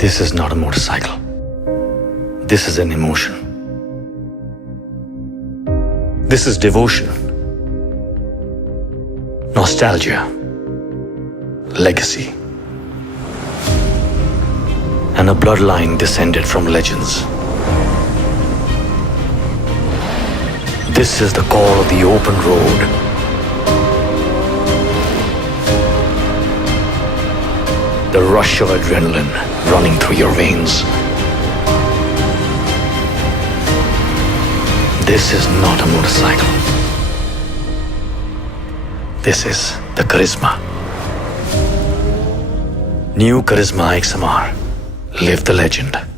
This is not a motorcycle. This is an emotion. This is devotion, nostalgia, legacy, and a bloodline descended from legends. This is the call of the open road. The rush of adrenaline running through your veins. This is not a motorcycle. This is the Karizma. New Karizma XMR. Live the legend.